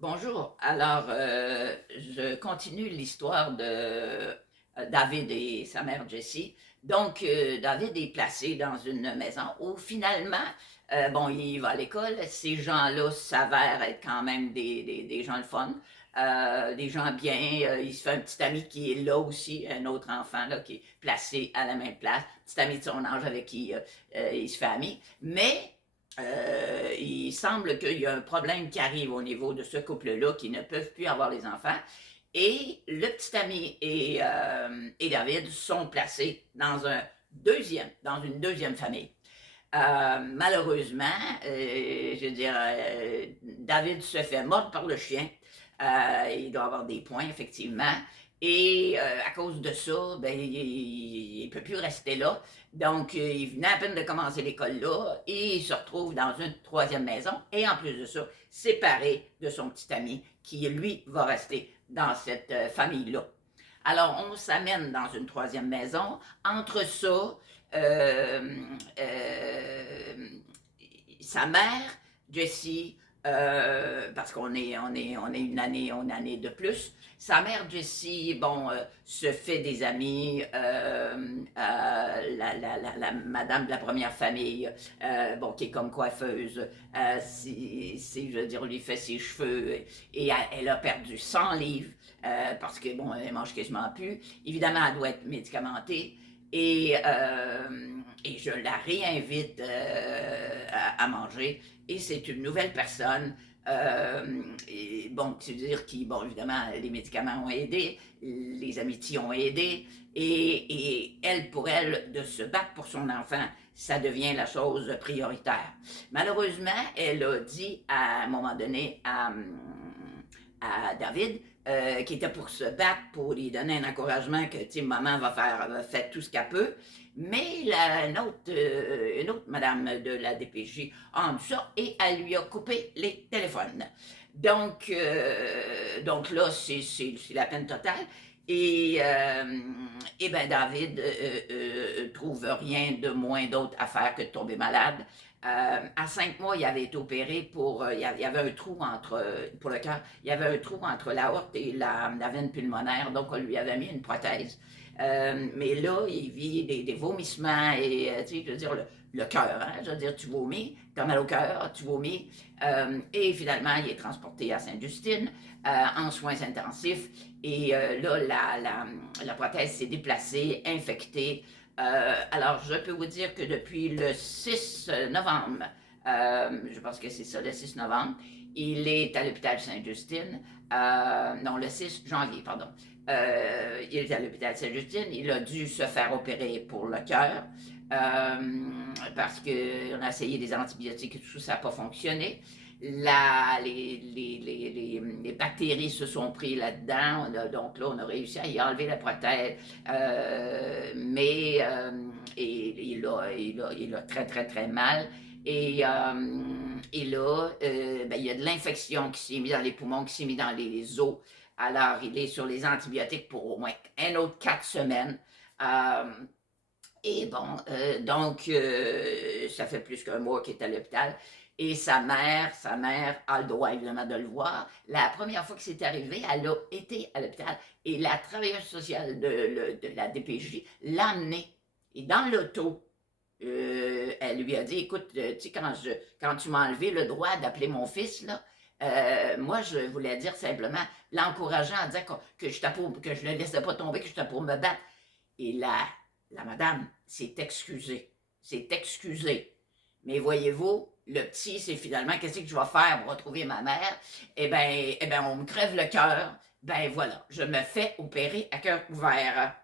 Bonjour. Alors, je continue l'histoire de David et sa mère Jessie. Donc, David est placé dans une maison où finalement, bon, il va à l'école. Ces gens-là s'avèrent être quand même des gens le fun, des gens bien. Il se fait un petit ami qui est là aussi, un autre enfant là, qui est placé à la même place, petit ami de son âge avec qui il se fait ami. Mais il semble qu'il y a un problème qui arrive au niveau de ce couple-là qui ne peuvent plus avoir les enfants. Et le petit ami et David sont placés dans une deuxième famille. Malheureusement, je veux dire, David se fait mordre par le chien. Il doit avoir des points, effectivement. Et à cause de ça, ben, il ne peut plus rester là. Donc, il venait à peine de commencer l'école là et il se retrouve dans une troisième maison. Et en plus de ça, séparé de son petit ami qui, lui, va rester dans cette famille-là. Alors, on s'amène dans une troisième maison. Entre ça, euh, euh, sa mère, Jessie, parce qu'on est une année de plus. Sa mère, Jessie, bon, se fait des amis. La madame de la première famille, bon, qui est comme coiffeuse, je veux dire, lui fait ses cheveux et elle a perdu 100 livres parce que, bon, elle mange quasiment plus. Évidemment, elle doit être médicamentée. Et je la réinvite à manger. Et c'est une nouvelle personne. Bon, c'est-à-dire qui, bon, évidemment, les médicaments ont aidé, les amitiés ont aidé, et elle, pour elle, de se battre pour son enfant, ça devient la chose prioritaire. Malheureusement, elle a dit à un moment donné à David, qui était pour se battre, pour lui donner un encouragement que maman va faire tout ce qu'elle peut. Mais une autre madame de la DPJ a entendu ça et elle lui a coupé les téléphones. Donc là, c'est la peine totale. Et ben David trouve rien de moins d'autre à faire que de tomber malade. À 5 mois, il avait été opéré il y avait un trou pour le cœur, il y avait un trou entre l'aorte et la veine pulmonaire, donc on lui avait mis une prothèse. Mais là, il vit des vomissements et, tu sais, je veux dire, le cœur, hein, je veux dire, tu vomis, tu as mal au cœur, tu vomis. Et finalement, il est transporté à Sainte-Justine en soins intensifs. Et là, la prothèse s'est déplacée, infectée. Alors, je peux vous dire que depuis le 6 novembre, je pense que c'est ça, le 6 novembre, il est à l'hôpital Sainte-Justine. Non, le 6 janvier, pardon. Il est à l'hôpital Sainte-Justine. Il a dû se faire opérer pour le cœur parce qu'on a essayé des antibiotiques et tout ça, ça n'a pas fonctionné. Les bactéries se sont pris là-dedans, donc là, on a réussi à y enlever la prothèse, mais il a très, très, très mal. Et là, ben, il y a de l'infection qui s'est mise dans les poumons, qui s'est mise dans les os. Alors, il est sur les antibiotiques pour au moins un autre 4 semaines. Euh, et bon, donc, ça fait plus qu'un mois qu'il est à l'hôpital. Et sa mère a le droit évidemment de le voir. La première fois que c'est arrivé, elle a été à l'hôpital et la travailleuse sociale de la DPJ l'a amené. Et dans l'auto, elle lui a dit, écoute, tu sais, quand tu m'as enlevé le droit d'appeler mon fils, là, moi, je voulais dire simplement, l'encourageant à dire que je ne le laissais pas tomber, que j'étais pour me battre. Et la madame s'est excusée. S'est excusée. Mais voyez-vous, le petit, c'est finalement, qu'est-ce que je vais faire pour retrouver ma mère? Eh ben, on me crève le cœur. Ben voilà, je me fais opérer à cœur ouvert.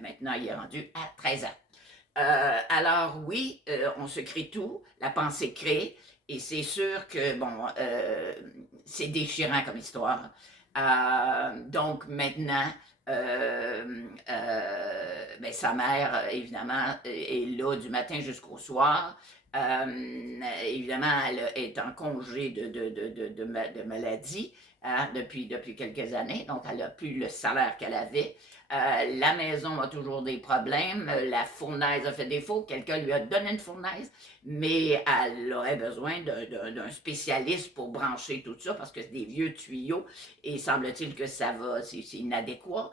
Maintenant, il est rendu à 13 ans. Alors oui, on se crée tout, la pensée crée, et c'est sûr que, bon, c'est déchirant comme histoire. Donc maintenant, ben, sa mère, évidemment, est là du matin jusqu'au soir. Évidemment, elle est en congé de maladie depuis quelques années, donc elle n'a plus le salaire qu'elle avait. La maison a toujours des problèmes. La fournaise a fait défaut. Quelqu'un lui a donné une fournaise, mais elle aurait besoin d'un spécialiste pour brancher tout ça parce que c'est des vieux tuyaux et semble-t-il que ça va, c'est inadéquat.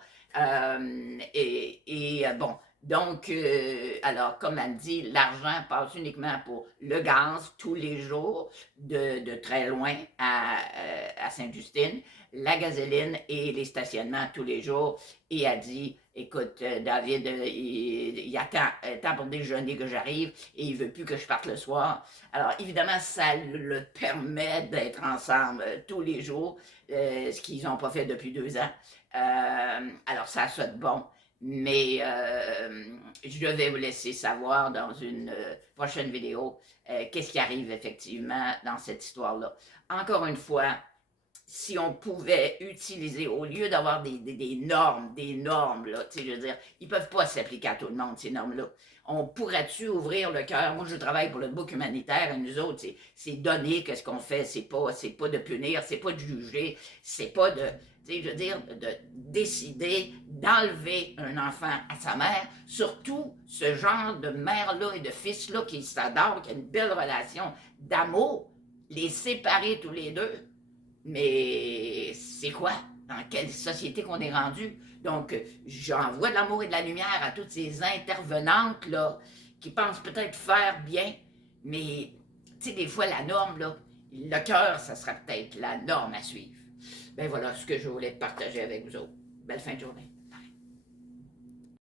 Bon, donc, alors, comme elle dit, l'argent passe uniquement pour le gaz tous les jours de très loin à Sainte-Justine, la gasoline et les stationnements tous les jours. Et elle dit, écoute, David, il attend pour déjeuner que j'arrive et il veut plus que je parte le soir. Alors, évidemment, ça le permet d'être ensemble tous les jours, ce qu'ils n'ont pas fait depuis 2 ans. Alors, ça saute bon. Mais je vais vous laisser savoir dans une prochaine vidéo qu'est-ce qui arrive effectivement dans cette histoire-là. Encore une fois, si on pouvait utiliser, au lieu d'avoir des normes, là, je veux dire, ils ne peuvent pas s'appliquer à tout le monde, ces normes-là. On pourrait-tu ouvrir le cœur? Moi, je travaille pour le book humanitaire, et nous autres, c'est donner qu'est-ce qu'on fait, c'est pas de punir, c'est pas de juger, c'est pas de, je veux dire, de décider d'enlever un enfant à sa mère, surtout ce genre de mère-là et de fils-là qui s'adorent, qui a une belle relation d'amour, les séparer tous les deux. Mais c'est quoi? Dans quelle société qu'on est rendu? Donc, j'envoie de l'amour et de la lumière à toutes ces intervenantes-là qui pensent peut-être faire bien, mais, tu sais, des fois, la norme, là, le cœur, ça sera peut-être la norme à suivre. Ben voilà ce que je voulais partager avec vous autres. Belle fin de journée.